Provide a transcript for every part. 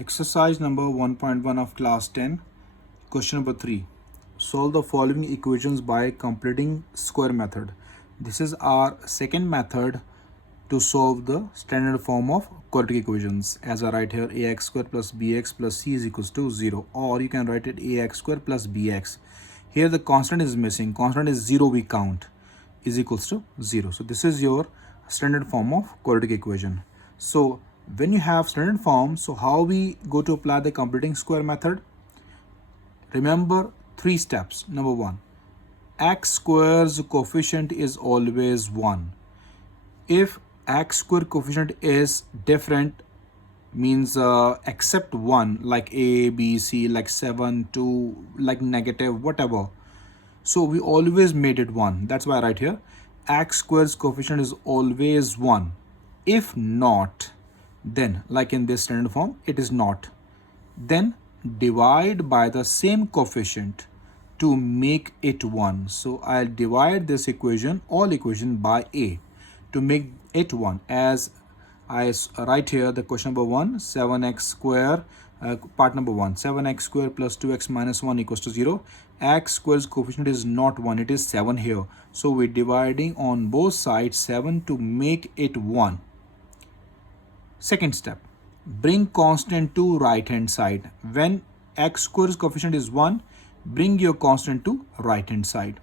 Exercise number 1.1 of class 10. Question number 3. Solve the following equations by completing square method. This is our second method to solve the standard form of quadratic equations. As I write here, ax square plus bx plus c is equals to 0. Or you can write it ax square plus bx. Here the constant is missing. Constant is 0 we count is equals to 0. So this is your standard form of quadratic equation. So when you have standard form, so how we go to apply the completing square method? Remember 3 steps. Number 1, x square's coefficient is always 1. If x square coefficient is different, means except 1, like a, b, c, like 7, 2, like negative, whatever, so we always made it 1. That's why I write here x square's coefficient is always 1. If not, then like in this standard form it is not, then divide by the same coefficient to make it 1. So I'll divide this equation, all equation, by a to make it 1. As I write here the question number 1, 7x square, part number 1, 7x square plus 2x minus 1 equals to 0. X square's coefficient is not 1, it is 7 here. So we're dividing on both sides 7 to make it 1. Second step, bring constant to right hand side. When x square's coefficient is 1, bring your constant to right hand side.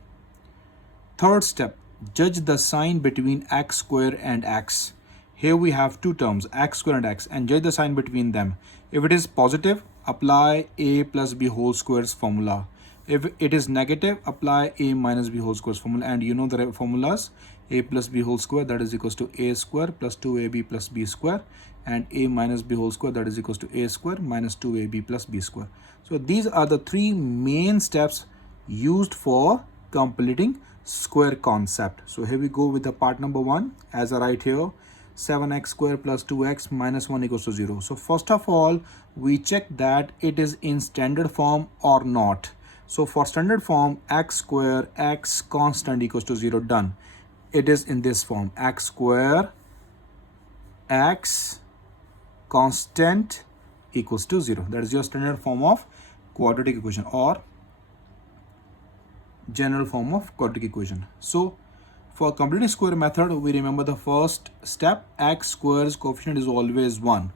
Third step, judge the sign between x square and x. Here we have two terms, x square and x, and judge the sign between them. If it is positive, apply a plus b whole square's formula. If it is negative, apply a minus b whole square's formula. And you know the formulas, a plus b whole square, that is equals to a square plus 2ab plus b square, and a minus b whole square, that is equals to a square minus 2ab plus b square. So these are the 3 main steps used for completing square concept. So here we go with the part number 1. As I write here, 7x square plus 2x minus 1 equals to 0. So first of all, we check that it is in standard form or not. So for standard form, x square, x constant equals to 0, done. It is in this form, x square, x constant equals to 0. That is your standard form of quadratic equation or general form of quadratic equation. So for completing square method, we remember the first step, x square's coefficient is always 1.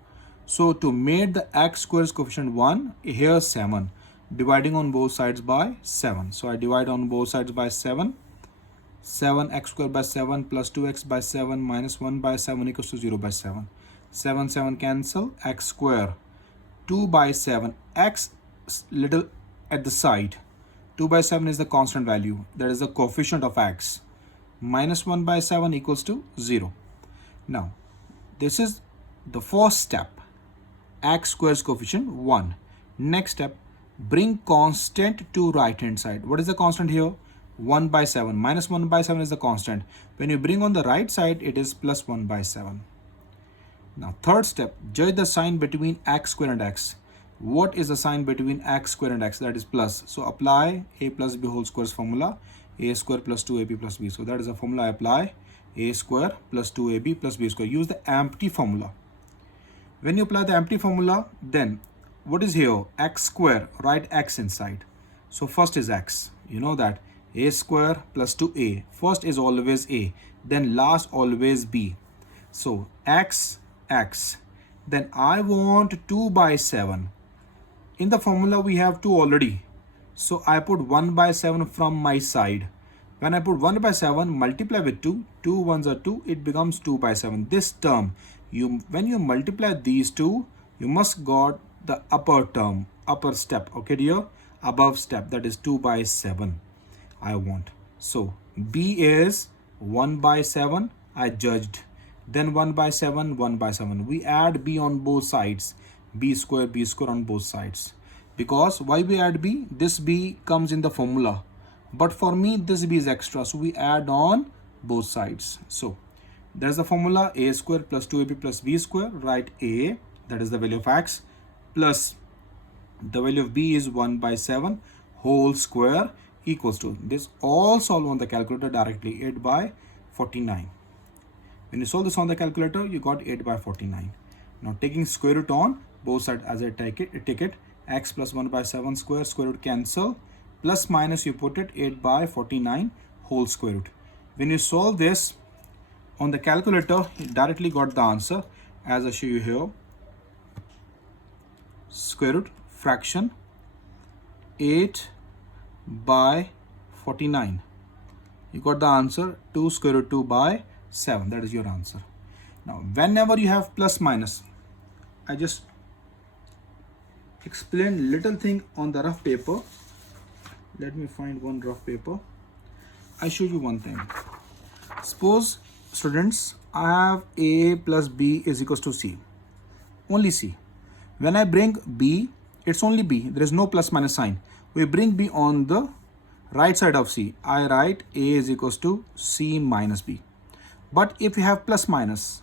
So to make the x square's coefficient 1, here 7, dividing on both sides by 7. So I divide on both sides by 7. 7x square by 7 plus 2x by 7 minus 1 by 7 equals to 0 by 7. 7, 7 cancel, x square, 2 by 7, x little at the side. 2 by 7 is the constant value, that is the coefficient of x. Minus 1 by 7 equals to 0. Now, this is the first step, x square's coefficient 1. Next step, bring constant to right hand side. What is the constant here? 1 by 7. Minus 1 by 7 is the constant. When you bring on the right side, it is plus 1 by 7. Now, third step, judge the sign between x square and x. What is the sign between x square and x? That is plus. So apply a plus b whole square's formula, a square plus 2ab plus b. So that is the formula I apply, a square plus 2ab plus b square. Use the empty formula. When you apply the empty formula, then what is here? X square, write x inside. So first is x, you know that, a square plus 2a. First is always a, then last always b. So x, x. Then I want 2 by 7. In the formula we have 2 already. So I put 1 by 7 from my side. When I put 1 by 7, multiply with 2. 2 1s are 2, it becomes 2 by 7. This term, when you multiply these two, you must got the upper term, upper step, okay dear, above step, that is 2 by 7 I want. So b is 1 by 7, I judged. Then 1 by 7, 1 by 7. We add b on both sides, b square on both sides. Because why we add b? This b comes in the formula. But for me, this b is extra. So we add on both sides. So there's the formula, a square plus 2ab plus b square. Write a, that is the value of x, plus the value of b is 1 by 7 whole square equals to, this all solve on the calculator directly, 8 by 49. When you solve this on the calculator, you got 8 by 49. Now taking square root on both sides as I take it. X plus 1 by 7 square root cancel, plus minus you put it 8 by 49 whole square root. When you solve this on the calculator, you directly got the answer as I show you here. Square root fraction 8 by 49. You got the answer 2 square root 2 by 7. That is your answer. Now whenever you have plus minus, I just explain little thing on the rough paper. Let me find one rough paper. I show you one thing. Suppose students, I have A plus B is equals to C. Only C. When I bring B, it's only B. There is no plus minus sign. We bring B on the right side of C. I write A is equals to C minus B. But if you have plus minus,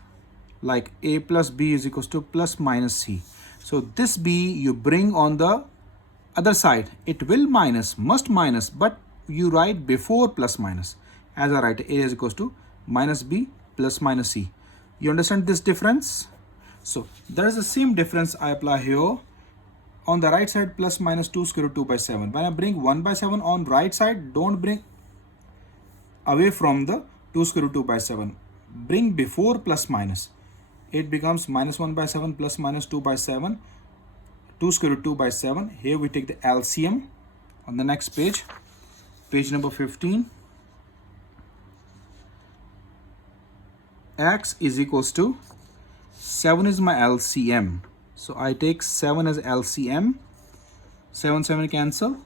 like A plus B is equals to plus minus C. So this B you bring on the other side. It will minus, must minus, but you write before plus minus. As I write A is equals to minus B plus minus C. You understand this difference? So there is the same difference I apply here. On the right side, plus minus 2 square root 2 by 7. When I bring 1 by 7 on right side, don't bring away from the 2 square root 2 by 7. Bring before plus minus. It becomes minus 1 by 7 plus minus 2 by 7. 2 square root 2 by 7. Here we take the LCM. On the next page, page number 15. X is equals to 7 is my LCM. So I take 7 as LCM. 7 cancel.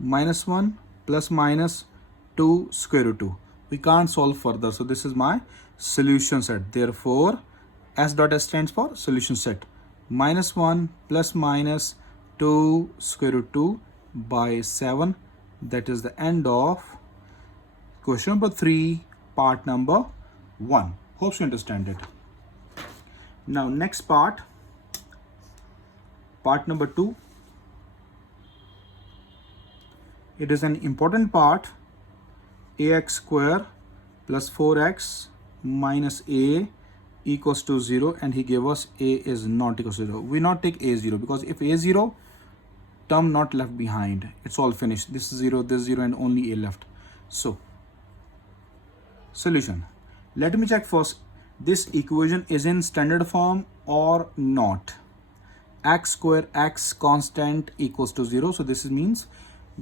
Minus 1 plus minus 2 square root 2. We can't solve further. So this is my solution set. Therefore, S dot S stands for solution set. Minus 1 plus minus 2 square root 2 by 7. That is the end of question number 3, part number 1. Hope you understand it. Now next part number 2. It is an important part. Ax square plus 4x minus a equals to 0, and he gave us a is not equal to 0. We not take a 0 because if a 0, term not left behind. It's all finished. This is 0, this 0, and only a left. So solution. Let me check first. This equation is in standard form or not. X square x constant equals to 0. So this means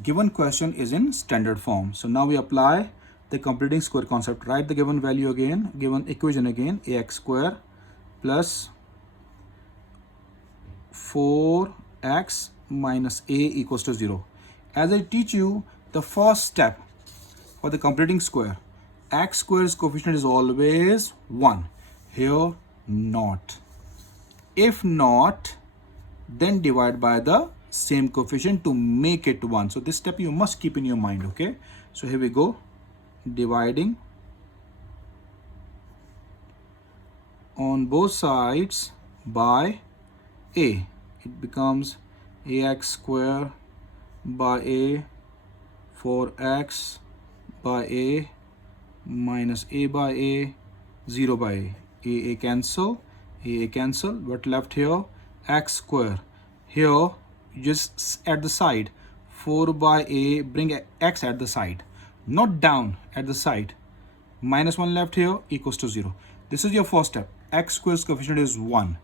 given question is in standard form. So now we apply the completing square concept. Write the given value again, given equation again. Ax square plus 4x minus a equals to 0. As I teach you, the first step for the completing square, x square's coefficient is always 1. Here not. If not, then divide by the same coefficient to make it 1. So this step you must keep in your mind, okay? So here we go. Dividing on both sides by a. It becomes ax square by a 4x by a minus a by a 0 by a cancel, a cancel. What left here? X square. Here just at the side 4 by a, bring x at the side, not down, at the side. Minus 1 left here equals to 0. This is your first step. X square's coefficient is 1.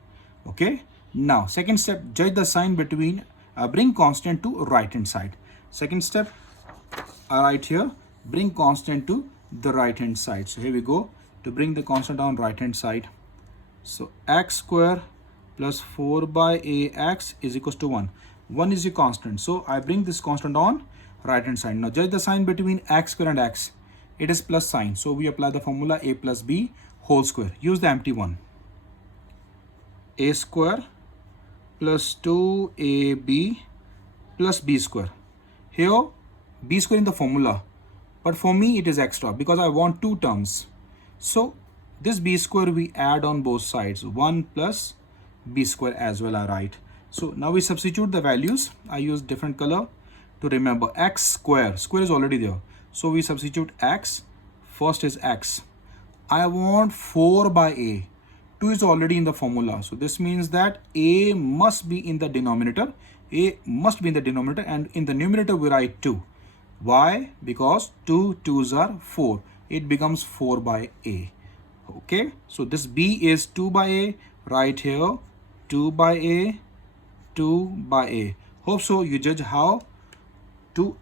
Okay. Now second step, judge the sign between, bring constant to right hand side. Second step, right here, bring constant to the right hand side. So here we go to bring the constant on right hand side. So x square plus 4 by ax is equals to 1. 1 is your constant. So I bring this constant on right hand side. Now judge the sign between x square and x. It is plus sign. So we apply the formula a plus b whole square. Use the empty one. A square plus 2ab plus b square. Here b square in the formula, but for me it is extra because I want two terms. So this b square we add on both sides, 1 plus b square as well, I write. So now we substitute the values. I use different color to remember. X square, square is already there. So we substitute x. First is x. I want 4 by a. 2 is already in the formula. So this means that a must be in the denominator. A must be in the denominator, and in the numerator we write 2. Why? Because 2 2s are 4. It becomes 4 by a. Okay, so this b is 2 by a. Right here 2 by a, 2 by a. Hope so you judge how to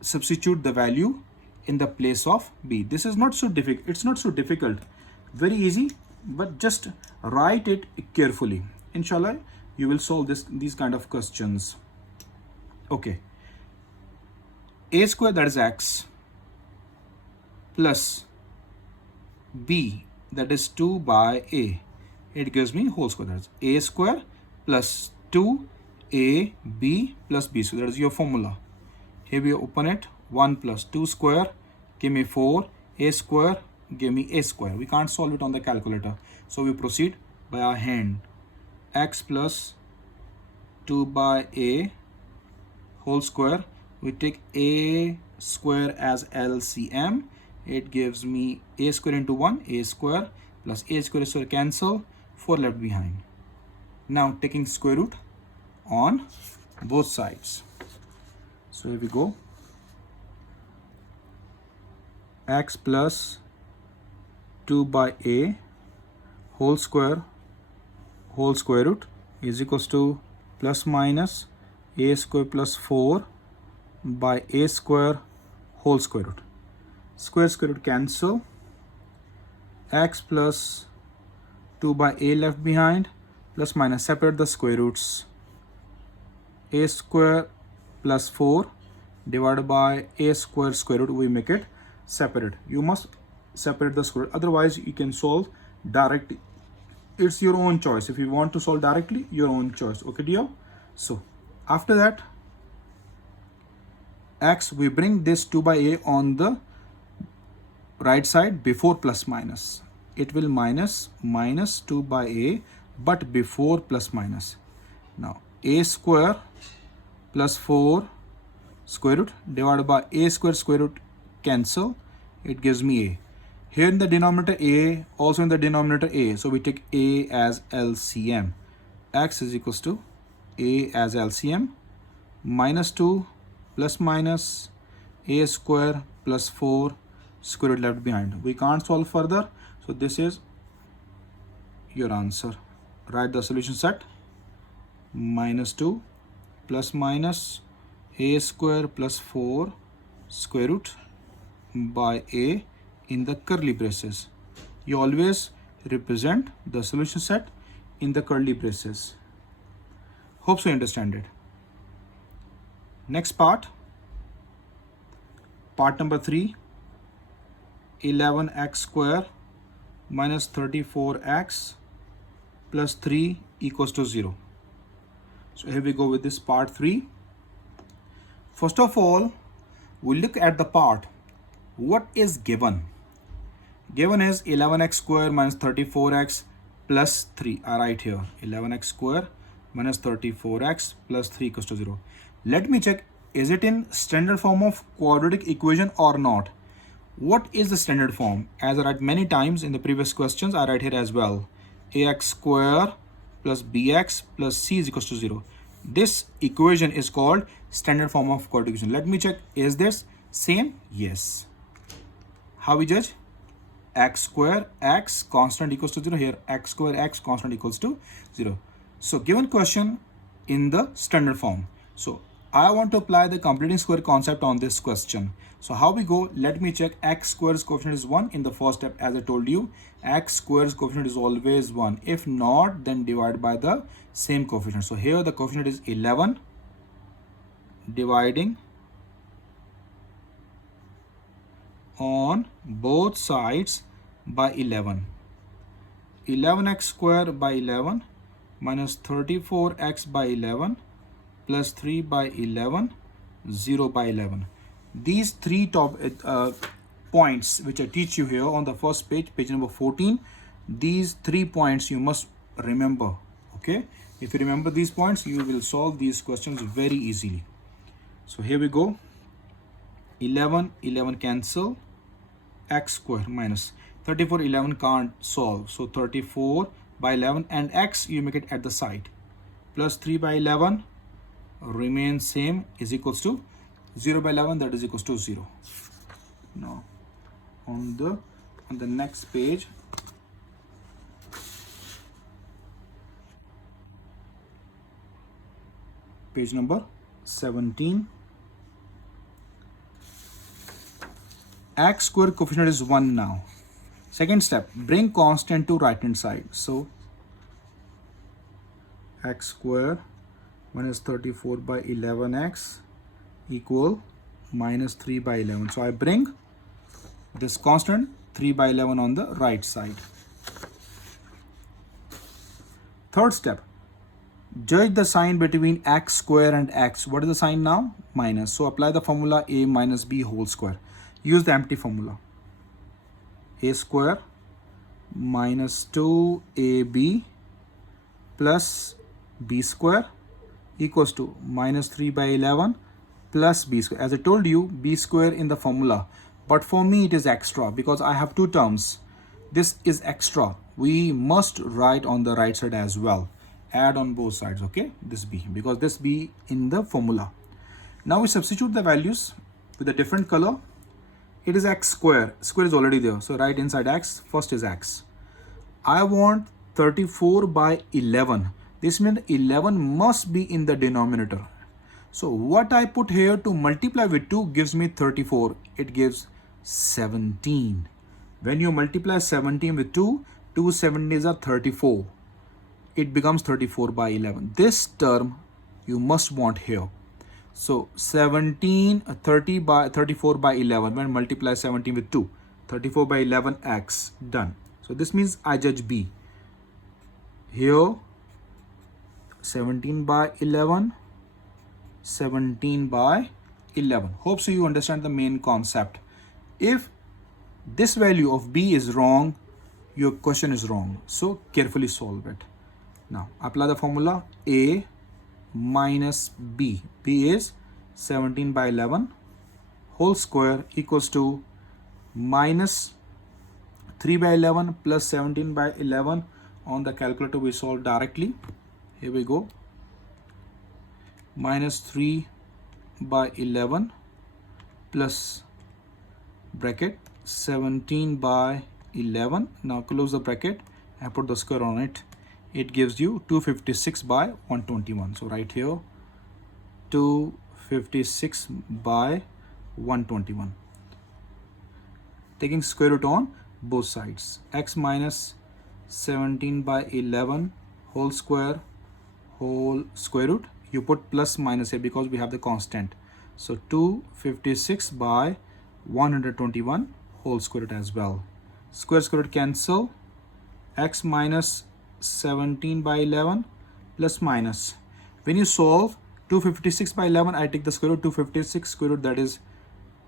substitute the value in the place of b. This is not so difficult. It's not so difficult. Very easy, but just write it carefully. Inshallah, you will solve these kind of questions. Okay. A square, that is x, plus b, that is 2 by a. It gives me whole square. That is a square plus 2ab plus b. So that is your formula. Here we open it. 1 plus 2 square, give me 4. A square, give me a square. We can't solve it on the calculator. So we proceed by our hand. X plus 2 by a whole square. We take a square as LCM. It gives me a square into 1, a square plus a square cancel, 4 left behind. Now taking square root on both sides. So here we go. X plus 2 by a whole square root is equals to plus minus a square plus 4 by a square whole square root. Square root cancel. X plus 2 by a left behind, plus minus separate the square roots. A square plus 4 divided by a square root, we make it separate. You must separate the square root, otherwise you can solve directly. It's your own choice. If you want to solve directly, your own choice. Okay dear? So after that, x, we bring this 2 by a on the right side before plus minus. It will minus 2 by a, but before plus minus. Now a square plus 4 square root divided by a square root cancel. It gives me a. Here in the denominator a, also in the denominator a. So we take a as LCM. X is equals to a as LCM minus 2 plus minus a square plus 4 square root left behind. We can't solve further. So this is your answer. Write the solution set. Minus 2 plus minus a square plus 4 square root by a in the curly braces. You always represent the solution set in the curly braces. Hope so you understand it. Next part number 3, 11x square minus 34x plus 3 equals to 0. So here we go with this part 3. First of all, we look at the part. What is given? Given is 11x square minus 34x plus 3. Right here, 11x square minus 34x plus 3 equals to 0. Let me check, is it in standard form of quadratic equation or not? What is the standard form? As I write many times in the previous questions, I write here as well. Ax square plus bx plus c is equals to 0. This equation is called standard form of quadratic equation. Let me check, is this same? Yes. How we judge? X square x constant equals to 0. Here x square x constant equals to 0. So given question in the standard form. So I want to apply the completing square concept on this question. So how we go? Let me check. X square's coefficient is 1 in the first step. As I told you, x square's coefficient is always 1. If not, then divide by the same coefficient. So here the coefficient is 11 dividing on both sides by 11. 11x square by 11 minus 34x by 11 plus 3 by 11, 0 by 11. These three top points which I teach you here on the first page, page number 14, these 3 points you must remember. Okay, if you remember these points, you will solve these questions very easily. So here we go. 11 cancel, x square minus 34, 11 can't solve. So 34 by 11, and x you make it at the side. Plus 3 by 11 remains same, is equals to 0 by 11, that is equals to 0. Now on the next page, page number 17, x square coefficient is 1 now. Second step, bring constant to right hand side. So x square, 1 is 34 by 11x equal minus 3 by 11. So I bring this constant 3 by 11 on the right side. Third step, judge the sign between x square and x. What is the sign now? Minus. So apply the formula a minus b whole square. Use the empty formula. A square minus 2ab plus b square equals to minus 3 by 11 plus b square. As I told you, b square in the formula, but for me it is extra because I have two terms. This is extra. We must write on the right side as well. Add on both sides, okay? This b, because this b in the formula. Now we substitute the values with a different color. It is x square. Square is already there. So right inside x, first is x. I want 34 by 11. This means 11 must be in the denominator. So what I put here to multiply with 2 gives me 34. It gives 17. When you multiply 17 with 2, 2 70s are 34. It becomes 34 by 11. This term you must want here. So 30 by 34 by 11, when multiply 17 with 2, 34 by 11 x, done. So this means I judge b. Here 17 by 11, 17 by 11. Hope so you understand the main concept. If this value of b is wrong, your question is wrong. So carefully solve it. Now apply the formula a minus b. b is 17 by 11 whole square equals to minus 3 by 11 plus 17 by 11. On the calculator we solve directly. Here we go. Minus 3 by 11 plus bracket 17 by 11. Now close the bracket and put the square on it. It gives you 256 by 121. So right here 256 by 121. Taking square root on both sides. X minus 17 by 11 whole square root. You put plus minus here because we have the constant. So 256 by 121 whole square root as well. Square root cancel. X minus 17 by 11 plus minus. When you solve 256 by 11, I take the square root. 256 square root, that is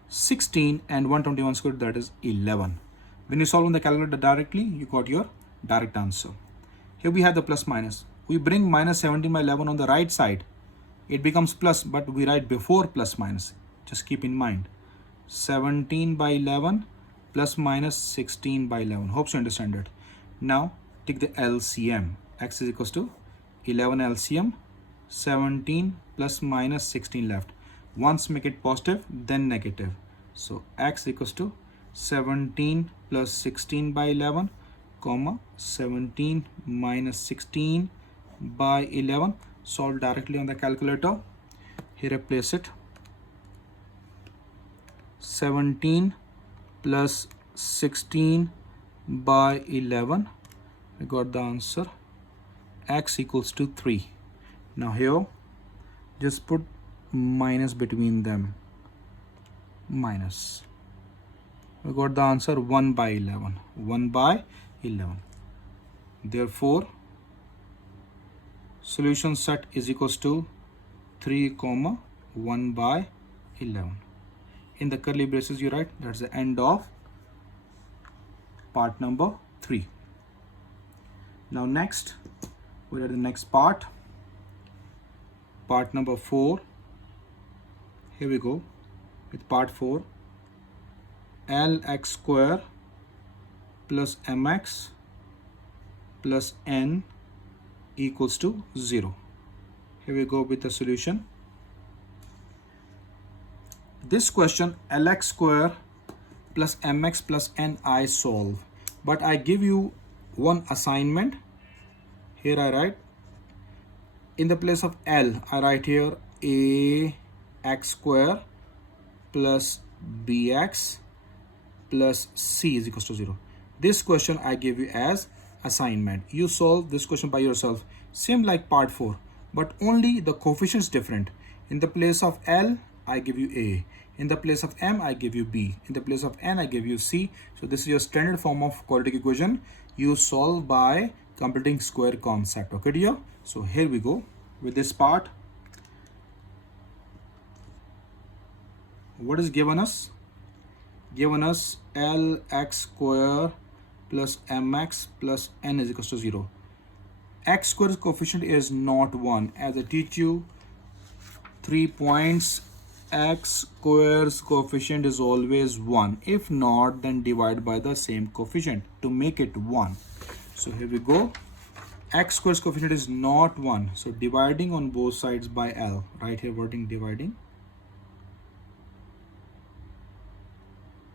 16, and 121 square root, that is 11. When you solve on the calculator directly, you got your direct answer. Here we have the plus minus. We bring minus 17 by 11 on the right side. It becomes plus, but we write before plus minus. Just keep in mind. 17 by 11 plus minus 16 by 11. Hope you understand it. Now take the LCM. X is equals to 11 LCM. 17 plus minus 16 left. Once make it positive, then negative. So x equals to 17 plus 16 by 11, comma 17 minus 16 by 11. Solve directly on the calculator. Here replace it. 17 plus 16 by 11. We got the answer. X equals to 3. Now here just put minus between them. Minus. We got the answer 1 by 11. 1 by 11. Therefore solution set is equals to 3 comma 1 by 11. In the curly braces you write that's the end of part number 3. Now next we are the next part number 4. Here we go with part 4. Lx square plus mx plus n equals to 0. Here we go with the solution. This question lx square plus mx plus n I solve, but I give you one assignment. Here I write, in the place of L, I write here a x square plus bx plus c is equals to 0. This question I give you as assignment. You solve this question by yourself, same like part 4, but only the coefficients different. In the place of L, I give you a. In the place of m, I give you b. In the place of n, I give you c. So this is your standard form of quadratic equation. You solve by completing square concept. Okay, dear? So here we go with this part. What is given us? Given us lx square plus mx plus n is equals to 0. X square's coefficient is not 1. As I teach you 3 points, x square's coefficient is always 1. If not, then divide by the same coefficient to make it 1. So here we go. X square's coefficient is not 1. So dividing on both sides by L. Right here wording dividing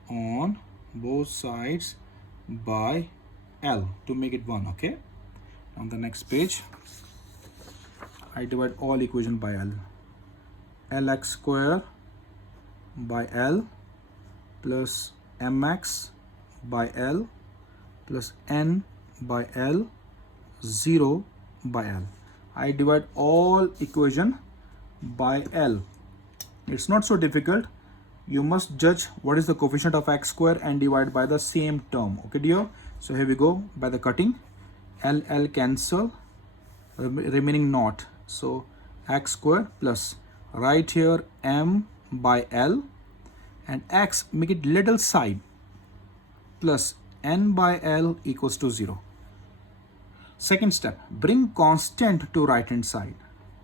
on both sides by L to make it 1. Okay. On the next page, I divide all equation by L. Lx square by L plus mx by L plus n by L, 0 by L. I divide all equation by L. It's not so difficult. You must judge what is the coefficient of x square and divide by the same term. Okay, dear? So here we go by the cutting. L cancel, remaining naught. So x square plus, right here m by L and x, make it little side, plus n by L equals to 0. Second step, bring constant to right hand side.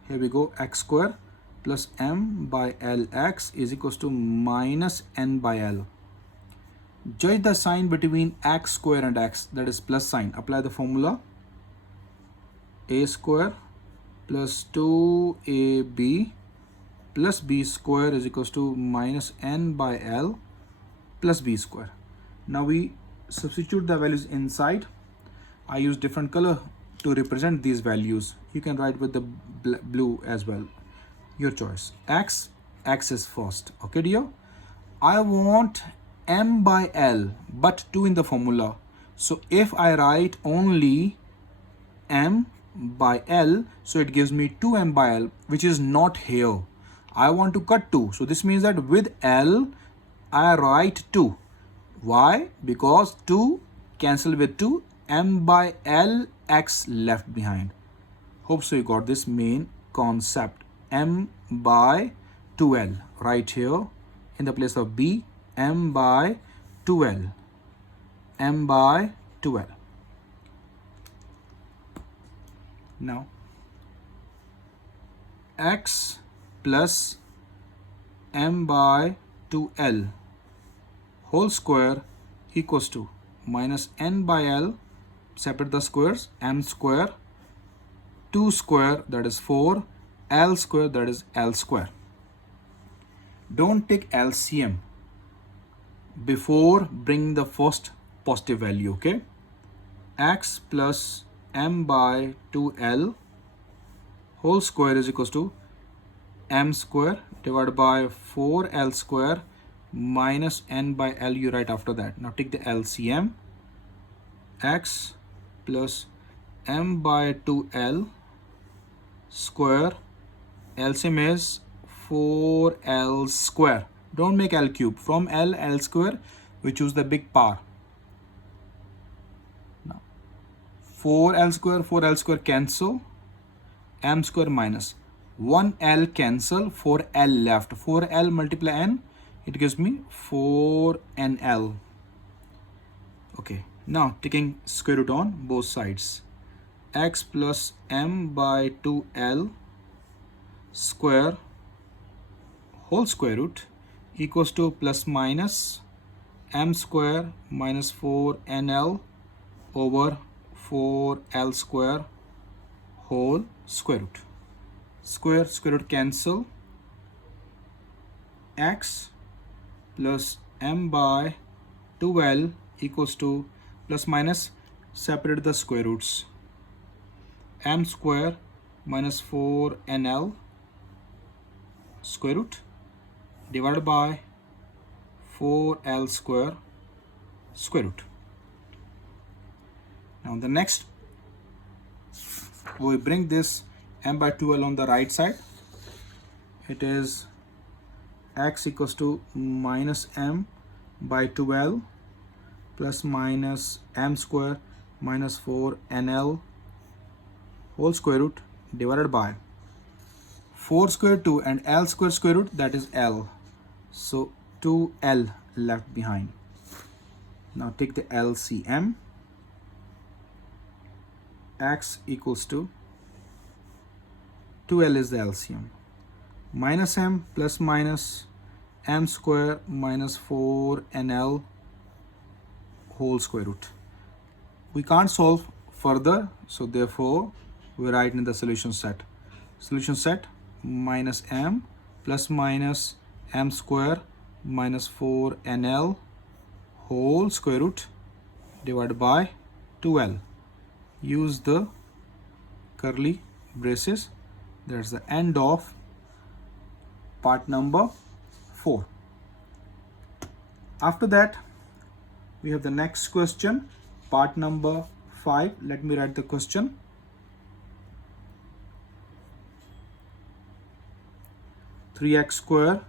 Here we go, x square plus m by Lx is equals to minus n by L. Judge the sign between x square and x, that is plus sign. Apply the formula. A square plus 2ab plus b square is equals to minus n by L plus b square. Now we substitute the values inside. I use different color to represent these values. You can write with the blue as well. Your choice. X is first. Okay, dear? I want m by L, but 2 in the formula. So if I write only m by L, so it gives me 2m by L, which is not here. I want to cut 2. So this means that with L, I write 2. Why? Because 2 cancel with 2, m by L, x left behind. Hope so you got this main concept. M by 2L right here in the place of B, m by 2L, m by 2L. Now x plus m by 2L whole square equals to minus n by L, separate the squares, m square, 2 square, that is 4, L square, that is L square. Don't take LCM before bringing the first positive value, okay? X plus m by 2L whole square is equals to m square divided by 4L square minus n by L, you write after that. Now take the LCM. X plus m by 2L square, LCM is 4L square. Don't make L cube. From L square, we choose the big power. Now 4L square cancel, m square minus 1L cancel, 4L left. 4L multiply n, it gives me 4NL. Okay, now taking square root on both sides. X plus m by 2L square whole square root equals to plus minus m square minus 4NL over 4L square whole square root. Square root cancel. X plus m by 2L equals to plus minus, separate the square roots. M square minus 4NL square root divided by 4L square root. Now the next, we bring this m by 2L on the right side. It is x equals to minus m by 2L plus minus m square minus 4NL whole square root divided by 4 square 2 and L square root, that is L. So 2L left behind. Now take the LCM. X equals to 2L is the LCM. Minus m plus minus m square minus 4NL whole square root. We can't solve further, so therefore we write in the solution set. Solution set minus m plus minus m square minus 4NL whole square root divided by 2L. Use the curly braces. That's the end of part number 4. After that, we have the next question, part number 5. Let me write the question. (3x square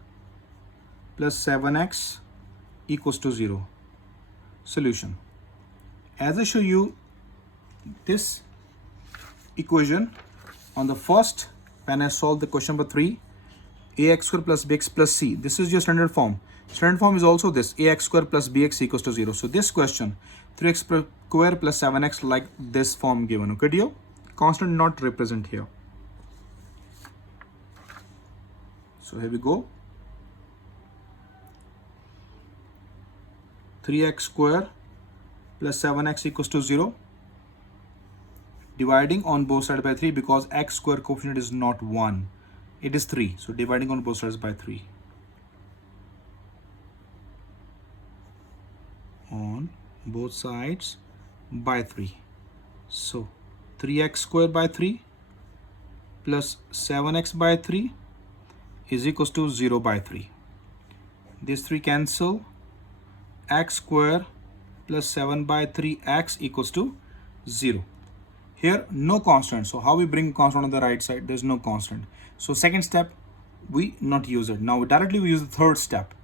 plus 7x equals to 0). Solution. As I show you this equation on the first, when I solve the question number 3, ax square plus bx plus c. This is your standard form. Standard form is also this, ax square plus bx equals to 0. So this question, 3x square plus 7x, like this form given. Okay, dear? Constant not represent here. So here we go. 3x square plus 7x equals to 0. Dividing on both sides by 3 because x square coefficient is not 1. It is 3. So dividing on both sides by 3. On both sides by 3. So 3x square by 3 plus 7x by 3 is equals to 0 by 3. These 3 cancel. X square plus 7 by 3x equals to 0. Here no constant. So how we bring constant on the right side? There's no constant. So second step, we not use it. Now directly we use the third step.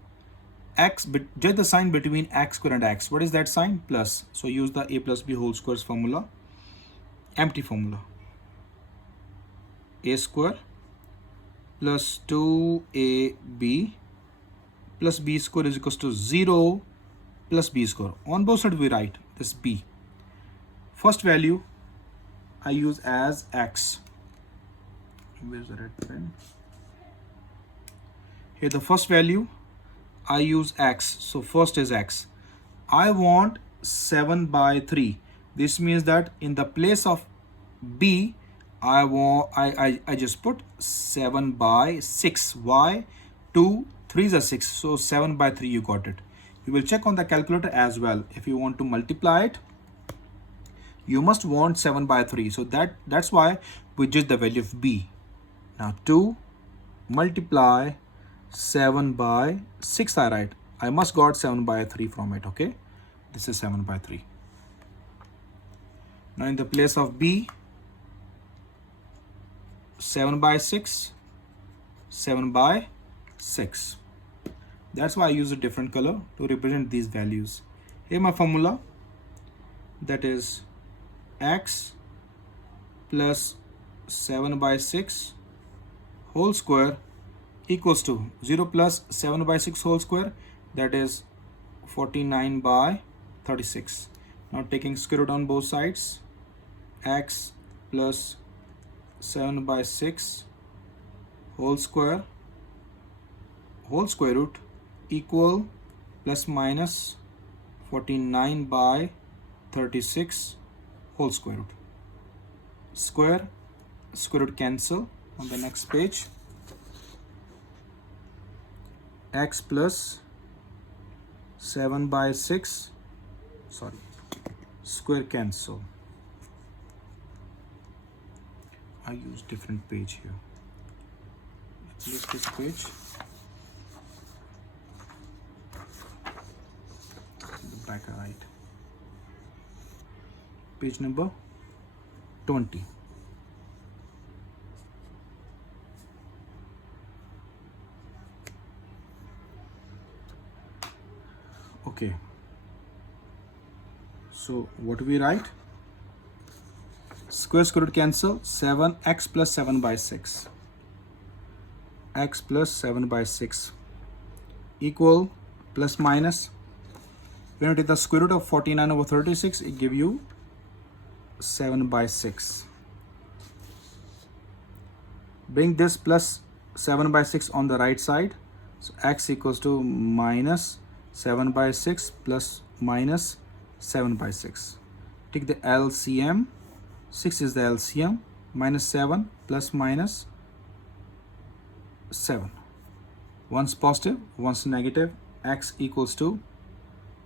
X, judge the sign between x square and x. What is that sign? Plus. So use the a plus b whole squares formula. Empty formula. A square plus 2ab plus b square is equals to 0 plus b square. On both sides we write this b. First value I use as x. Where's the red pen? Here the first value I use x. So first is x. I want 7 by 3. This means that in the place of b, I just put 7 by 6. Why? 2, 3 is a 6. So 7 by 3 you got it. You will check on the calculator as well. If you want to multiply it, you must want 7 by 3. So that's why we just the value of b. Now 2 multiply 7 by 6 I write. I must got 7 by 3 from it. Okay. This is 7 by 3. Now in the place of b, 7 by 6, 7 by 6. That's why I use a different color to represent these values. Here my formula, that is x plus 7 by 6 whole square equals to 0 plus 7 by 6 whole square, that is 49 by 36. Now taking square root on both sides, x plus 7 by 6 whole square root equal plus minus 49 by 36 whole square root. Square root cancel. On the next page, x plus 7 by 6, square cancel. I use different page here. Let's use this page. The back right. Page number 20. Okay. So what do we write? Square root cancel. 7x plus 7 by 6. X plus 7 by 6 equal plus minus. When you take the square root of 49 over 36, it give you 7 by 6. Bring this plus 7 by 6 on the right side. So x equals to minus 7 by 6 plus minus 7 by 6. Take the LCM. 6 is the LCM. Minus 7 plus minus 7. One's positive, one's negative. X equals to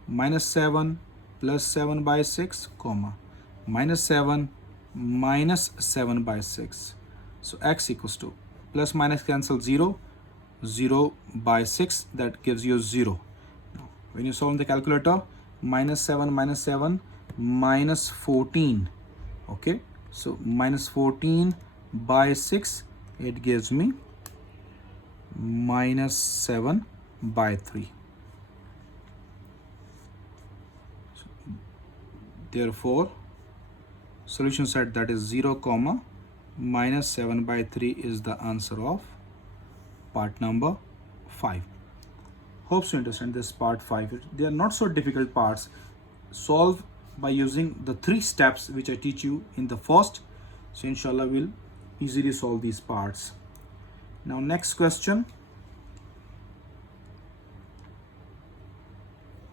minus 7 plus 7 by 6, comma, minus 7 minus 7 by 6. So x equals to plus minus cancel 0, 0 by 6, that gives you 0. Now, when you solve in the calculator, minus 7 minus 14. Okay, so minus 14 by 6, it gives me minus 7 by 3. So, therefore, solution set, that is 0 comma minus 7 by 3 is the answer of part number 5. Hope you understand this part 5. They are not so difficult parts. Solve by using the 3 steps which I teach you in the first. So inshallah we'll easily solve these parts. Now next question,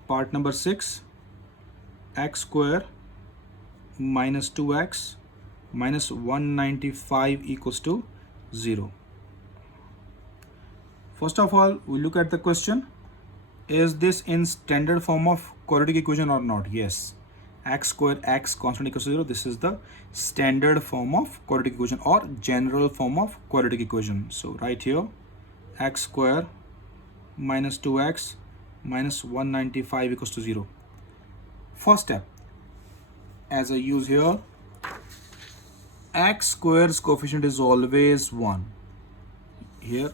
part number 6, x square minus 2x minus 195 equals to 0. First of all, we look at the question. Is this in standard form of quadratic equation or not? Yes. X square x constant equals to 0. This is the standard form of quadratic equation or general form of quadratic equation. So right here, x square minus 2x minus 195 equals to 0. First step, as I use here, x square's coefficient is always 1. Here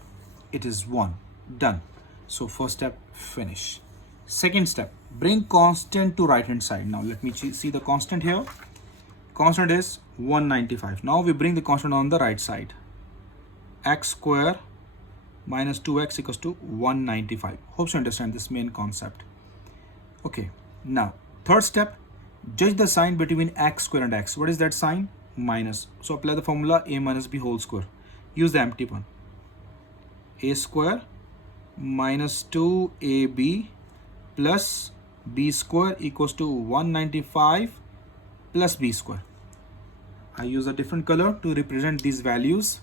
it is 1. Done. So first step, finish. Second step, bring constant to right hand side. Now let me see the constant here. Constant is 195. Now we bring the constant on the right side. X square minus 2x equals to 195. Hope you understand this main concept. Okay, now third step, judge the sign between x square and x. What is that sign? Minus. So apply the formula a minus b whole square. Use the empty one. A square minus 2ab plus b square equals to 195 plus b square. I use a different color to represent these values.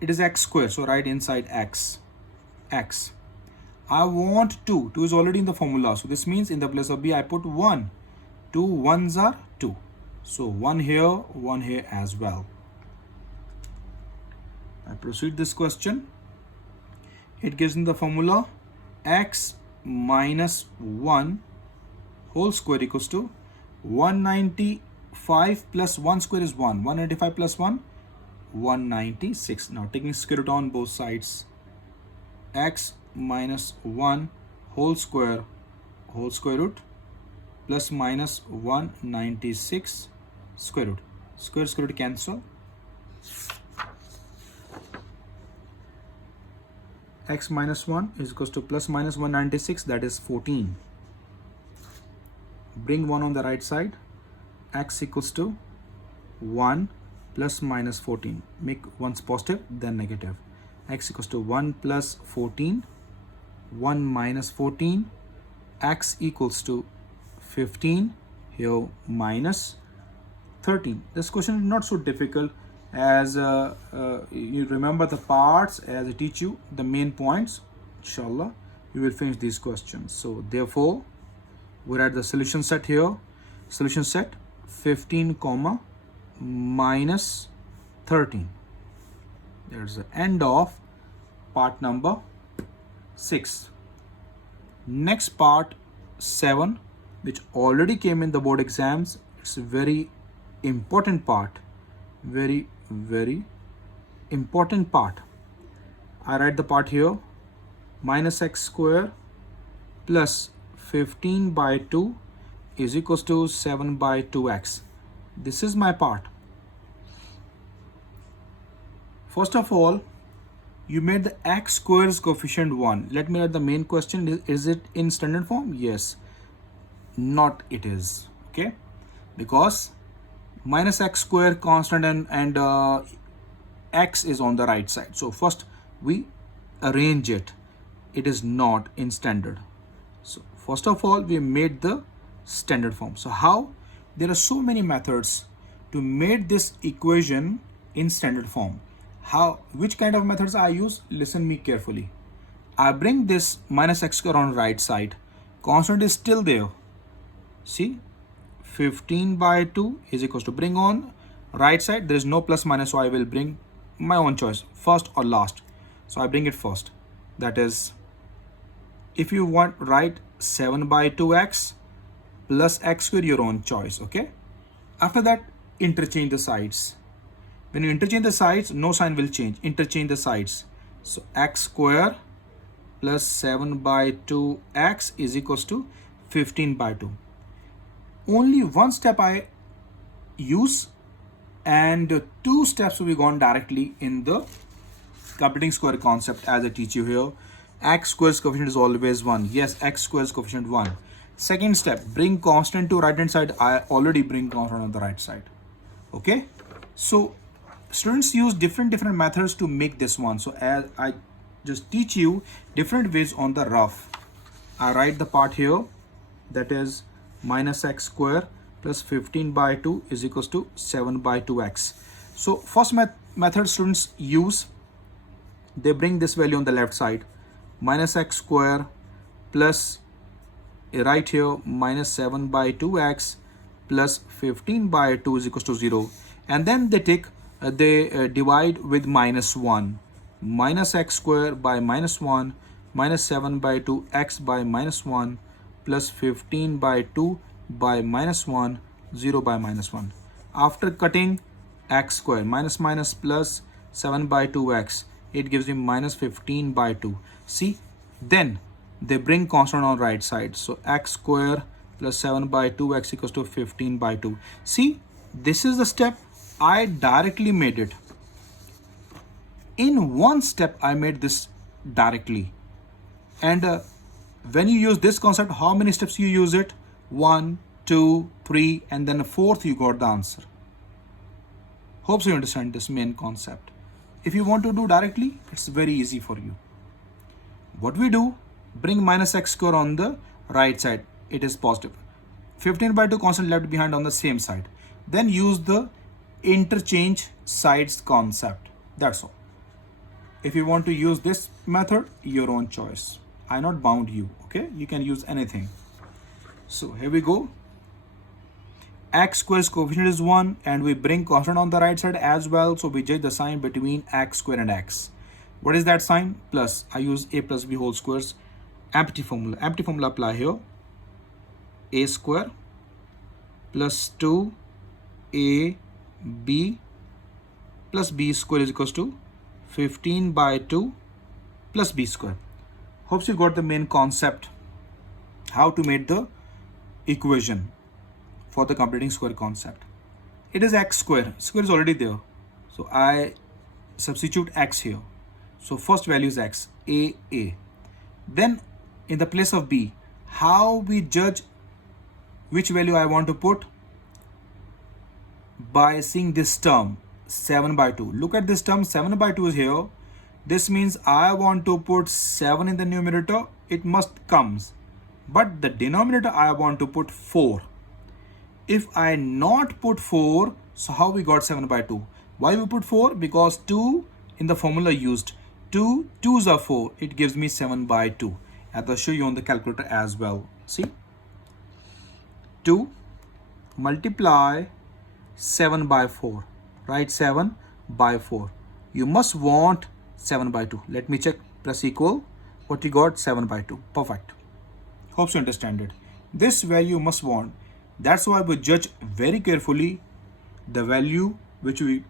It is x square, so write inside x. X. I want 2. 2 is already in the formula, so this means in the place of b I put 1. 2 ones are 2. So 1 here as well. I proceed this question. It gives in the formula x minus 1 whole square equals to 195 plus 1 square is 1. 195 plus 1, 196. Now taking square root on both sides. X minus 1 whole square root plus minus 196 square root. Square root cancel. X minus 1 is equals to plus minus 196, that is 14. Bring 1 on the right side. X equals to 1 plus minus 14. Make ones positive, then negative. X equals to 1 plus 14, 1 minus 14. X equals to 15, here minus 13. This question is not so difficult, as you remember the parts as I teach you the main points. Inshallah, you will finish these questions. So therefore, we write the solution set here. Solution set 15 comma minus 13. There's the end of part number 6. Next part 7, which already came in the board exams. It's a very important part. Very important part. I write the part here. Minus x square plus 15 by 2 is equals to 7 by 2x. This is my part. First of all, you made the x squares coefficient 1. Let me write the main question. Is it in standard form? Yes. Not it is. Okay. Because minus x square constant and x is on the right side. So first we arrange it. It is not in standard. So first of all, we made the standard form. So how? There are so many methods to make this equation in standard form. How? Which kind of methods I use? Listen me carefully. I bring this minus x square on right side. Constant is still there. See, 15 by 2 is equals to, bring on right side. There is no plus minus, so I will bring my own choice, first or last. So I bring it first. That is, if you want, write 7 by 2x plus x square, your own choice. Okay. After that, interchange the sides. When you interchange the sides, no sign will change. Interchange the sides. So x square plus 7 by 2x is equals to 15 by 2. Only one step I use, and 2 steps will be gone directly in the completing square concept as I teach you here. X squares coefficient is always 1. Yes, x squares coefficient 1. Second step, bring constant to right hand side. I already bring constant on the right side. Okay. So students use different methods to make this one. So as I just teach you different ways on the rough. I write the part here, that is minus x square plus 15 by 2 is equals to 7 by 2x. So first method students use, they bring this value on the left side, minus x square plus right here minus 7 by 2x plus 15 by 2 is equals to 0, and then they take they divide with minus 1. Minus x square by minus 1 minus 7 by 2 x by minus 1 plus 15 by 2 by minus 1, 0 by minus 1. After cutting x square, minus minus plus 7 by 2x, it gives me minus 15 by 2. See, then they bring constant on right side. So x square plus 7 by 2x equals to 15 by 2. See, this is the step I directly made it. In one step, I made this directly. And when you use this concept, how many steps you use it? 1, 2, 3, and then a fourth, you got the answer. Hope you understand this main concept. If you want to do directly, it's very easy for you. What we do, bring minus x square on the right side. It is positive. 15 by 2 constant left behind on the same side. Then use the interchange sides concept. That's all. If you want to use this method, your own choice. I not bound you. Okay, you can use anything. So here we go. X square's coefficient is 1, and we bring constant on the right side as well. So we judge the sign between x square and x. What is that sign? Plus. I use a plus b whole squares. Empty formula. Empty formula apply here. A square plus 2ab plus b square is equals to 15 by 2 plus b square. Hope you got the main concept, how to make the equation for the completing square concept. It is x square. Square is already there. So I substitute x here. So first value is x, a. Then in the place of b, how we judge which value I want to put? By seeing this term 7 by 2. Look at this term, 7 by 2 is here. This means I want to put 7 in the numerator. It must comes. But the denominator I want to put 4. If I not put 4, so how we got 7 by 2? Why we put 4? Because 2 in the formula used. 2 2s are 4. It gives me 7 by 2. And I'll show you on the calculator as well. See? 2 multiply 7 by 4. Right? 7 by 4. You must want 7 by 2. Let me check. Press equal. What you got? 7 by 2. Perfect. Hope you understand it. This value must want. That's why we judge very carefully the value which we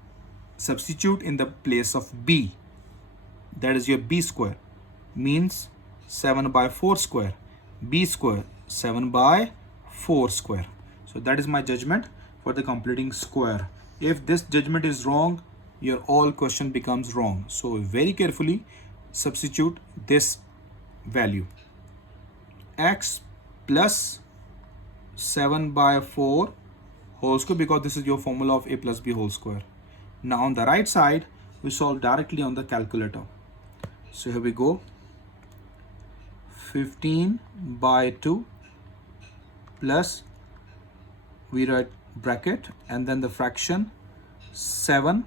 substitute in the place of b. That is your b square. Means 7 by 4 square. B square 7 by 4 square. So that is my judgment for the completing square. If this judgment is wrong, your all question becomes wrong. So very carefully substitute this value. X plus 7 by 4 whole square, because this is your formula of a plus b whole square. Now on the right side, we solve directly on the calculator. So here we go. 15 by 2 plus, we write bracket and then the fraction 7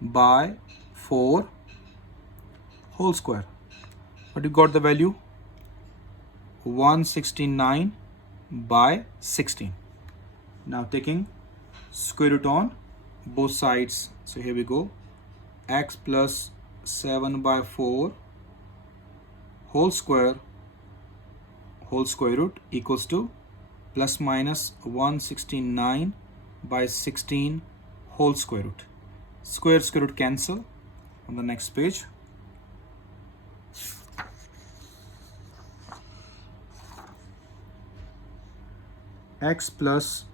by 4 whole square. But you got the value 169 by 16. Now taking square root on both sides. So here we go. X plus 7 by 4 whole square root equals to plus minus 169 by 16 whole square root. Square root cancel. On the next page. X plus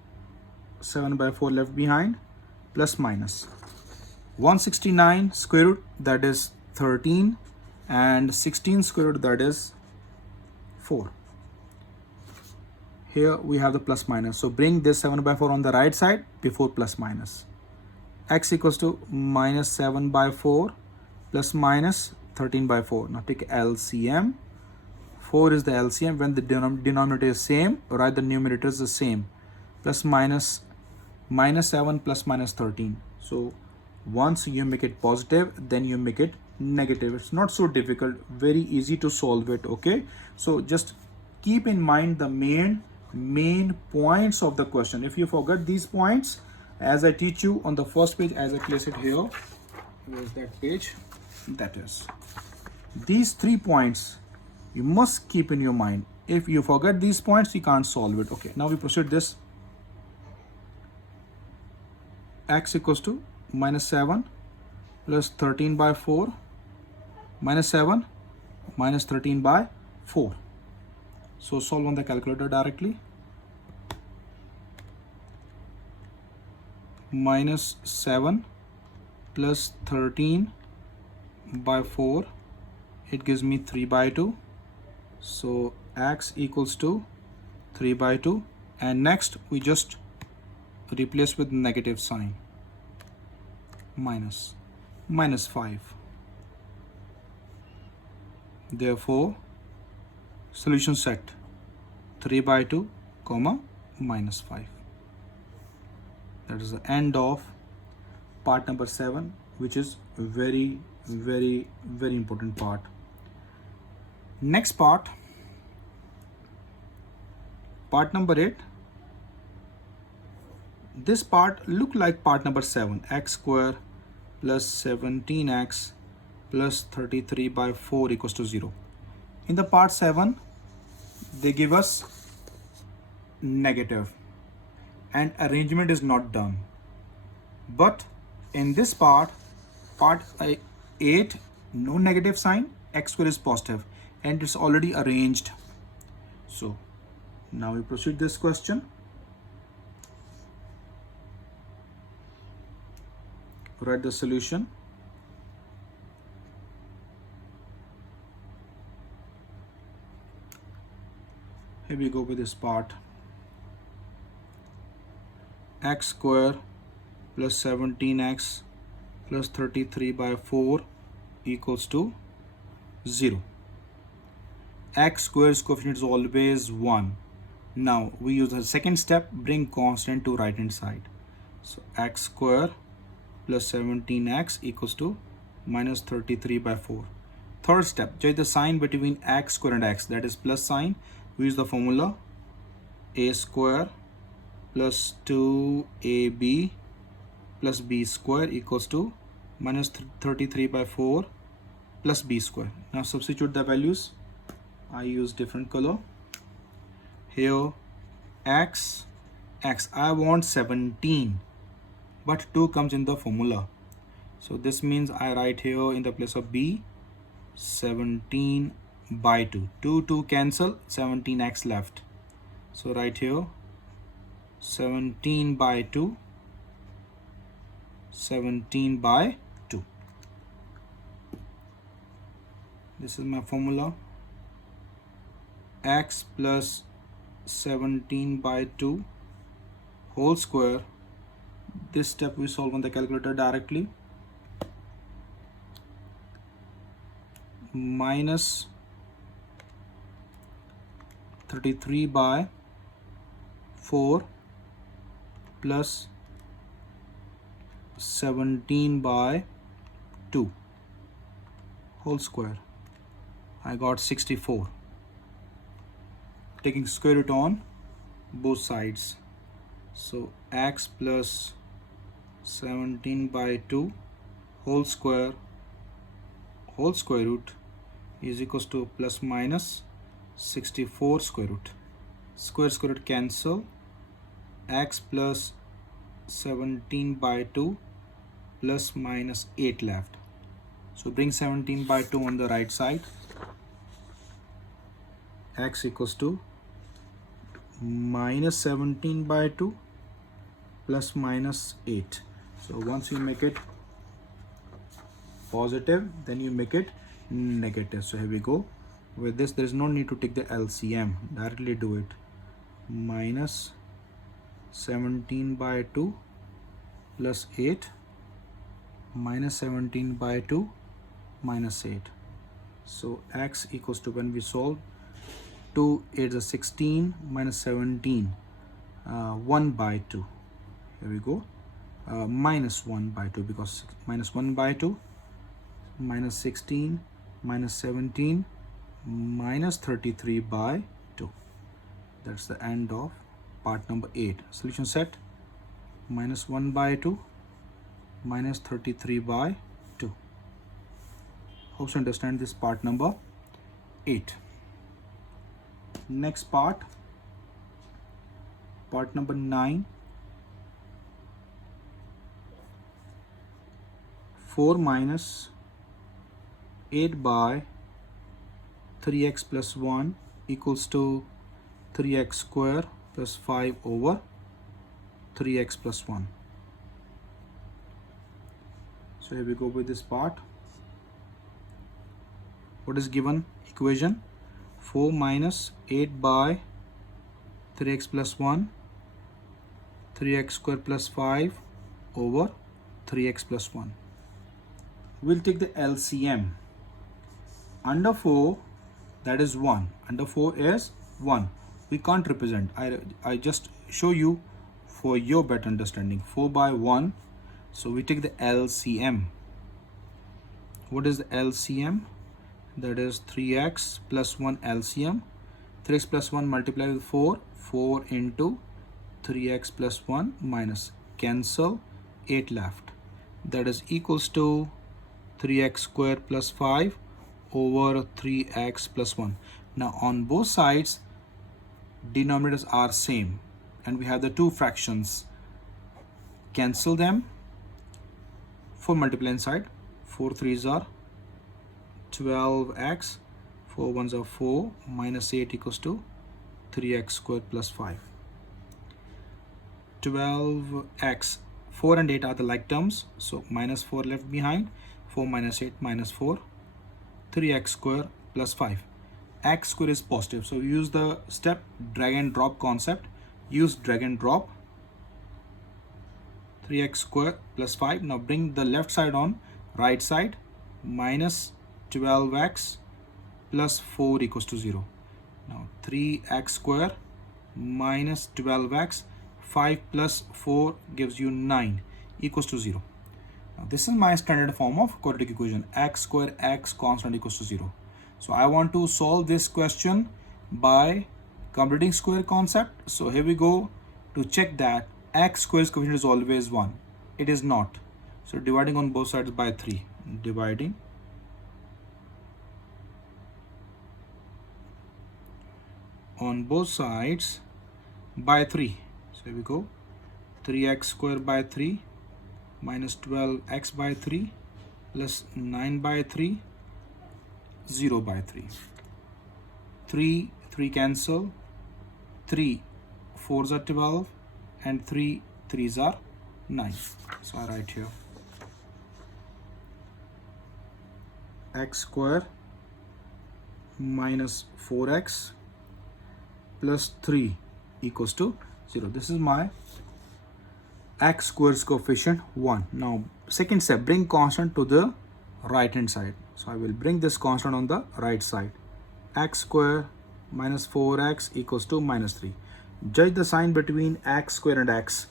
7 by 4 left behind, plus minus 169 square root, that is 13, and 16 square root, that is 4. Here we have the plus minus, so bring this 7 by 4 on the right side before plus minus. X equals to minus 7 by 4 plus minus 13 by 4. Now take LCM. 4 is the LCM. When the denominator is same, write the numerator is the same. Plus minus 7 plus minus 13. So once you make it positive, then you make it negative. It's not so difficult, very easy to solve it. Okay, so just keep in mind the main points of the question. If you forget these points, as I teach you on the first page, as I place it here, where's that page? That is, these 3 points you must keep in your mind. If you forget these points, you can't solve it. Okay, now we proceed this. X equals to minus 7 plus 13 by 4 minus 7 minus 13 by 4. So solve on the calculator directly. Minus 7 plus 13 by 4, it gives me 3 by 2. So x equals to 3 by 2, and next we just replace with negative sign, minus 5. Therefore solution set 3 by 2 comma minus 5. That is the end of part number 7, which is very important part. Next part number 8. This part look like part number 7, x square plus 17x plus 33 by 4 equals to 0. In the part 7, they give us negative and arrangement is not done. But in this part 8, no negative sign, x square is positive, and it's already arranged. So now we proceed this question. Write the solution. Here we go with this part. X square plus 17x plus 33 by 4 equals to 0. X square's coefficient is always 1. Now we use the second step, bring constant to right hand side. So x square plus 17x equals to minus 33 by 4. Third step, change the sign between x square and x, that is plus sign. We use the formula a square plus 2ab plus b square equals to minus 33 by 4 plus b square. Now substitute the values. I use different color. Here x, I want 17, but 2 comes in the formula. So this means I write here in the place of b 17 by 2. 2 cancel, 17x left. So right here 17 by 2, 17 by 2. This is my formula. X plus 17 by 2 whole square. This step we solve on the calculator directly. Minus 33 by 4 plus 17 by 2 whole square. I got 64. Taking square root on both sides. So x plus 17 by 2 whole square root is equals to plus minus 64 square root. Square root cancel. X plus 17 by 2 plus minus 8 left. So bring 17 by 2 on the right side. X equals to minus 17 by 2 plus minus 8. So once you make it positive, then you make it negative. So here we go. With this, there is no need to take the LCM. Directly do it. Minus 17 by 2 plus 8 minus 17 by 2 minus 8. So x equals to, when we solve, 2 8 is 16 minus 17, 1 by 2. Here we go. Minus 1 by 2, because minus 1 by 2 minus 16 minus 17 minus 33 by 2. That's the end of part number 8. Solution set. Minus 1 by 2 minus 33 by 2. Hope you understand this part number 8. Next part number 9. 4 minus 8 by 3x plus 1 equals to 3x square plus 5 over 3x plus 1. So here we go with this part. What is given? Equation 4 minus 8 by 3x plus 1, 3x square plus 5 over 3x plus 1. We'll take the LCM. Under 4, that is 1. Under 4 is 1. We can't represent. I just show you for your better understanding. 4 by 1. So we take the LCM. What is the LCM? That is 3x plus 1 LCM. 3x plus 1 multiplied with 4. 4 into 3x plus 1 minus. Cancel. 8 left. That is equals to 3x square plus 5 over 3x plus 1. Now on both sides, denominators are same, and we have the two fractions. Cancel them. 4 multiply inside. 4 3s are 12x. 4 1s are 4 minus 8 equals to 3x square plus 5. 12x. 4 and 8 are the like terms, so minus 4 left behind. 4 minus 8 minus 4. 3x square plus 5. X square is positive, so we use the step drag and drop concept. Use drag and drop. 3x square plus 5. Now bring the left side on right side. Minus 12x plus 4 equals to 0. Now 3x square minus 12x. 5 plus 4 gives you 9 equals to 0. Now this is my standard form of quadratic equation, x square x constant equals to 0. So I want to solve this question by completing square concept. So here we go to check that x square's coefficient is always 1. It is not. So dividing on both sides by 3. Dividing on both sides by 3. So here we go. 3x square by 3 minus 12x by 3 plus 9 by 3, 0 by 3. 3 cancel. 3 4s are 12 and 3 3s are 9. So I write here x square minus 4x plus 3 equals to 0. This is my x square's coefficient 1. Now second step, bring constant to the right hand side. So I will bring this constant on the right side. X square minus 4x equals to minus 3. Judge the sign between x square and x.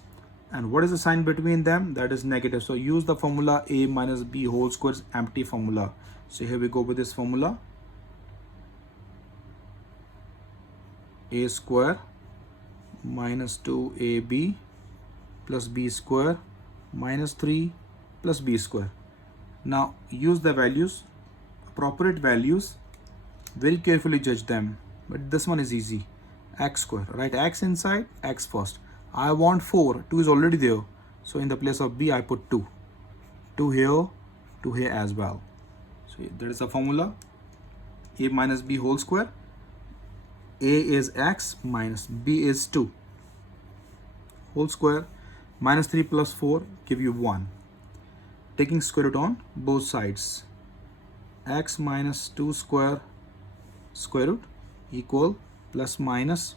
And what is the sign between them? That is negative. So use the formula a minus b whole square is empty formula. So here we go with this formula. A square minus 2ab plus b square minus 3 plus b square. Now use the values, appropriate values, very carefully judge them. But this one is easy. X square, write x inside, x first. I want 4, 2 is already there. So in the place of b I put 2. 2 here, 2 here as well. So that is the formula. A minus b whole square. A is x minus b is 2 whole square minus 3 plus 4 give you 1. Taking square root on both sides. X minus 2 square root equal plus minus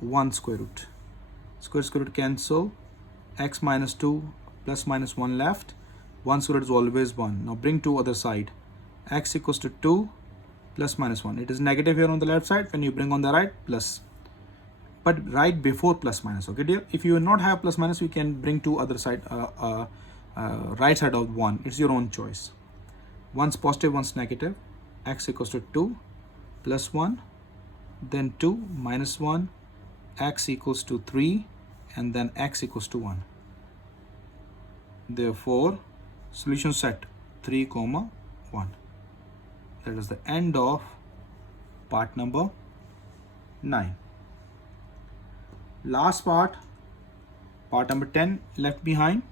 1 square root. Square root cancel. X minus 2 plus minus 1 left. 1 square root is always 1. Now bring to other side. X equals to 2 plus minus 1. It is negative here on the left side. When you bring on the right, plus. But right before plus minus. Okay, dear. If you do not have plus minus, we can bring to other side, right side of 1. It's your own choice. One's positive, one's negative. X equals to 2 plus 1. Then 2 minus 1. X equals to 3. And then x equals to 1. Therefore, solution set 3, 1. That is the end of part number 9. Last part number 10 left behind.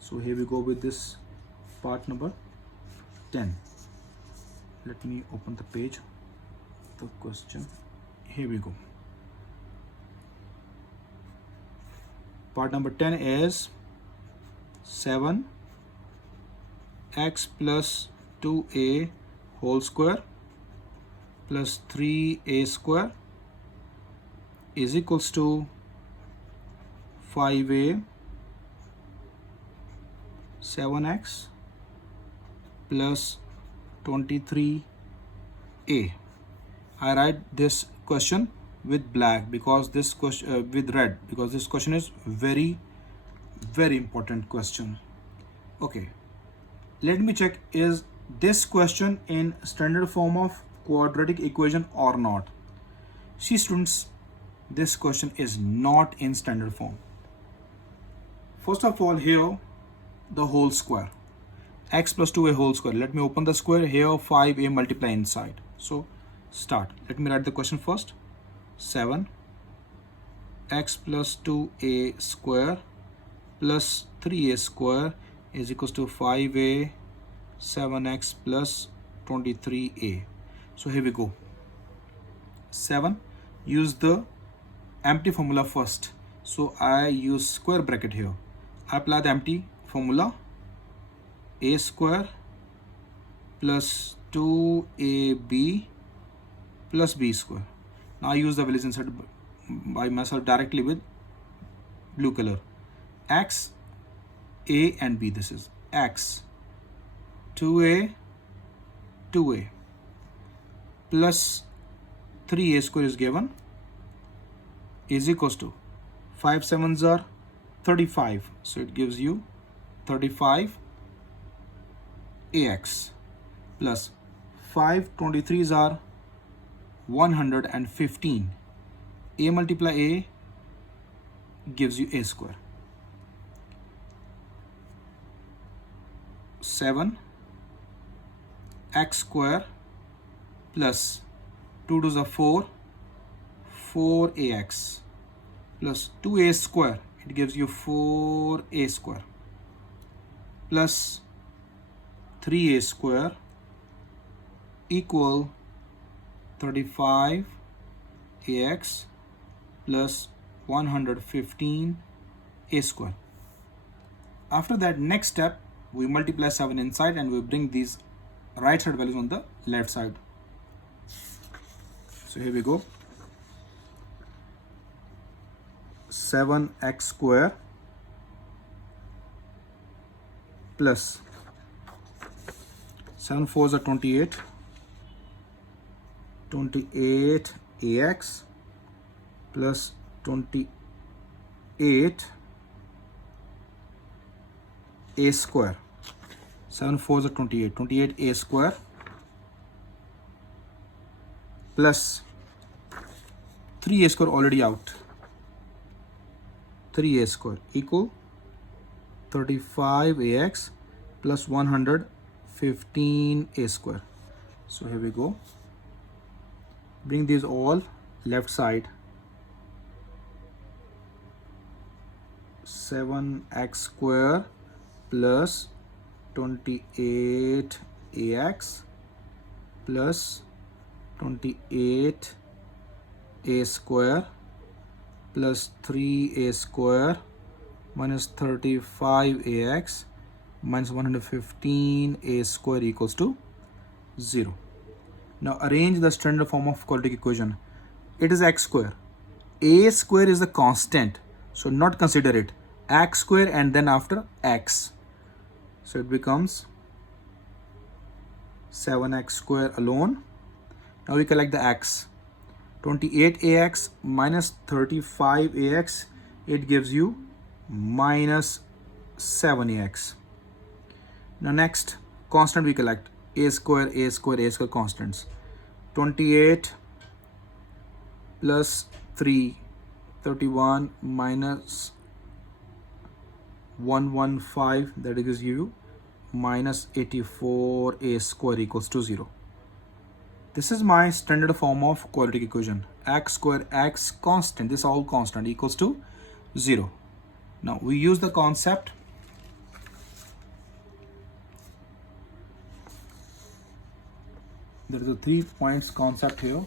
So here we go with this part number 10. Let me open the page, the question. Here we go. Part number 10 is 7 x plus 2a whole square plus 3a square is equals to 5a 7x plus 23a. I write this question with black because this question with red because this question is very important question. Okay, let me check, is this question in standard form of quadratic equation or not? See students, this question is not in standard form. First of all, here the whole square, x plus 2a whole square. Let me open the square. Here 5a multiply inside. So start. Let me write the question first. 7 x plus 2a square plus 3a square is equals to 5a 7x plus 23a. So here we go. 7, use the empty formula first. So I use square bracket here. I apply the empty formula. A square plus 2ab plus b square. Now I use the values inside by myself directly with blue color. X, a and b. This is x 2a plus 3a square is given is equals to 5 sevens are 35, so it gives you 35 ax plus 5 23s are 115. A multiply a gives you a square. 7 x square plus 2 2s are 4, 4ax plus 2a square, it gives you 4a square plus 3a square equal 35 ax plus 115 a square. After that, next step, we multiply 7 inside and we bring these right side values on the left side. So here we go. 7x square plus 7 4s are 28, 28 ax plus 28 a square. 7 4s are 28, 28 a square plus 3a square already out, 3a square equal 35ax plus 115 a square. So here we go. Bring these all left side. 7x square plus 28ax plus 28 a square plus 3a square minus 35ax minus 115 a square equals to 0. Now arrange the standard form of quadratic equation. It is x square. A square is the constant, so not consider it. X square and then after x. So it becomes 7x square alone. Now we collect the x. 28ax minus 35ax, it gives you minus 7ax. Now next, constant we collect. A square constants. 28 plus 3, 31 minus 115, that gives you minus 84 a square equals to 0. This is my standard form of quadratic equation. X square x constant, this all constant, equals to 0. Now we use the concept. There is a 3 points concept here.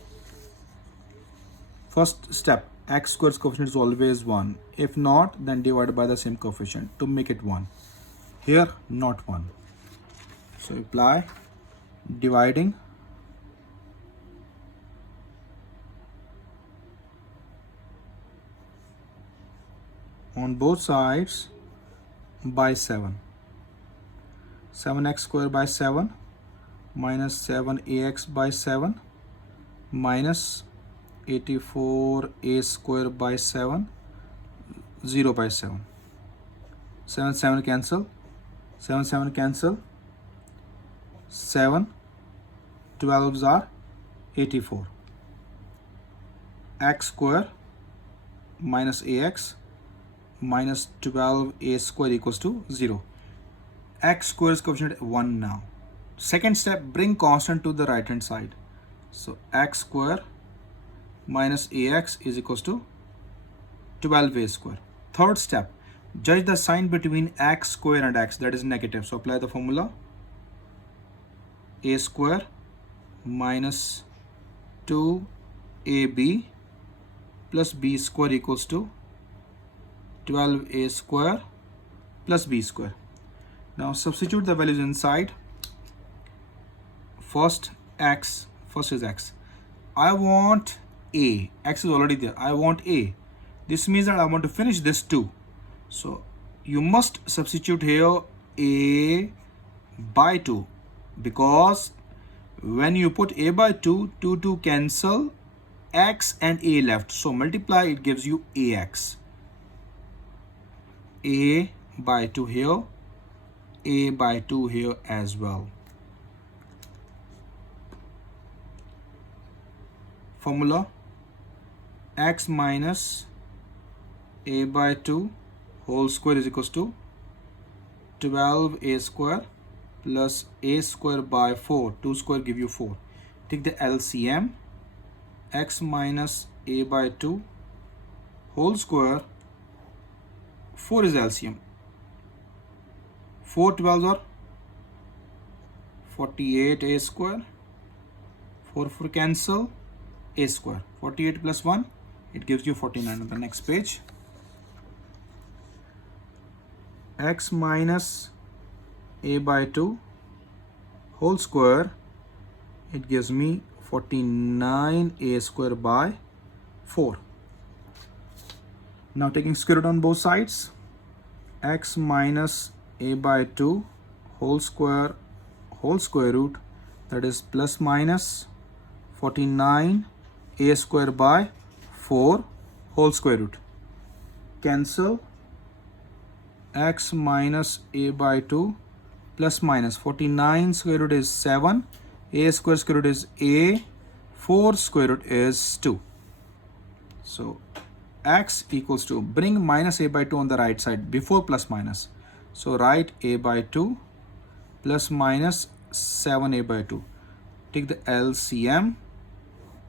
First step, x square's coefficient is always 1. If not, then divide by the same coefficient to make it 1. Here, not 1. So apply dividing. On both sides by 7. 7x square by 7 minus 7ax by 7 minus 84a square by 7, 0 by 7. 7 7 cancel, 7 7 cancel, 7 12s are 84. X square minus ax minus 12a square equals to 0. X square is coefficient 1 now. Second step, bring constant to the right hand side. So x square minus ax is equals to 12a square. Third step, judge the sign between x square and x, that is negative. So apply the formula. A square minus 2ab plus b square equals to 12a square plus b square. Now substitute the values inside. First is x. I want a. X is already there. I want a. This means that I want to finish this too. So you must substitute here a by 2, because when you put a by 2, 2 cancel x and a left. So multiply, it gives you ax. A by 2 here, a by 2 here as well. Formula: x minus a by 2 whole square is equals to 12a square plus a square by 4. 2 square give you 4. Take the LCM. X minus a by 2 whole square. 4 is LCM. 4 12s are 48a square. 4 cancel, a square. 48 plus 1, it gives you 49. On the next page, x minus a by 2 whole square, it gives me 49a square by 4. Now taking square root on both sides, x minus a by 2 whole square root, that is plus minus 49 a square by 4 whole square root. Cancel, x minus a by 2 plus minus 49 square root is 7, a square root is a, 4 square root is 2. So x equals to, bring minus a by 2 on the right side before plus minus. So write a by 2 plus minus 7a by 2. Take the LCM.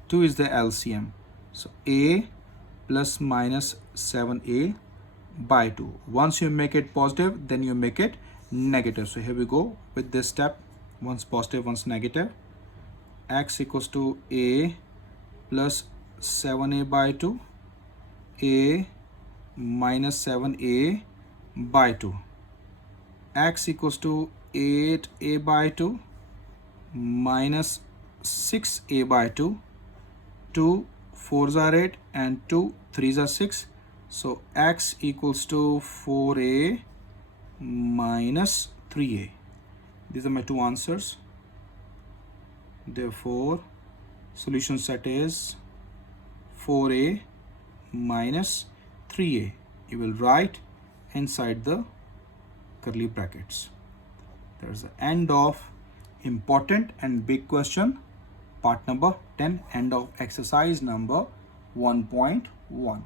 2 is the LCM. So a plus minus 7a by 2. Once you make it positive, then you make it negative. So here we go with this step. One's positive, one's negative. X equals to a plus 7a by 2. A minus 7a by 2. X equals to 8a by 2 minus 6a by 2. 2 4s are 8 and 2 3s are 6. So x equals to 4a minus 3a. These are my two answers. Therefore, solution set is 4a minus 3a. You will write inside the curly brackets. There's the end of important and big question, part number 10, end of exercise number 1.1.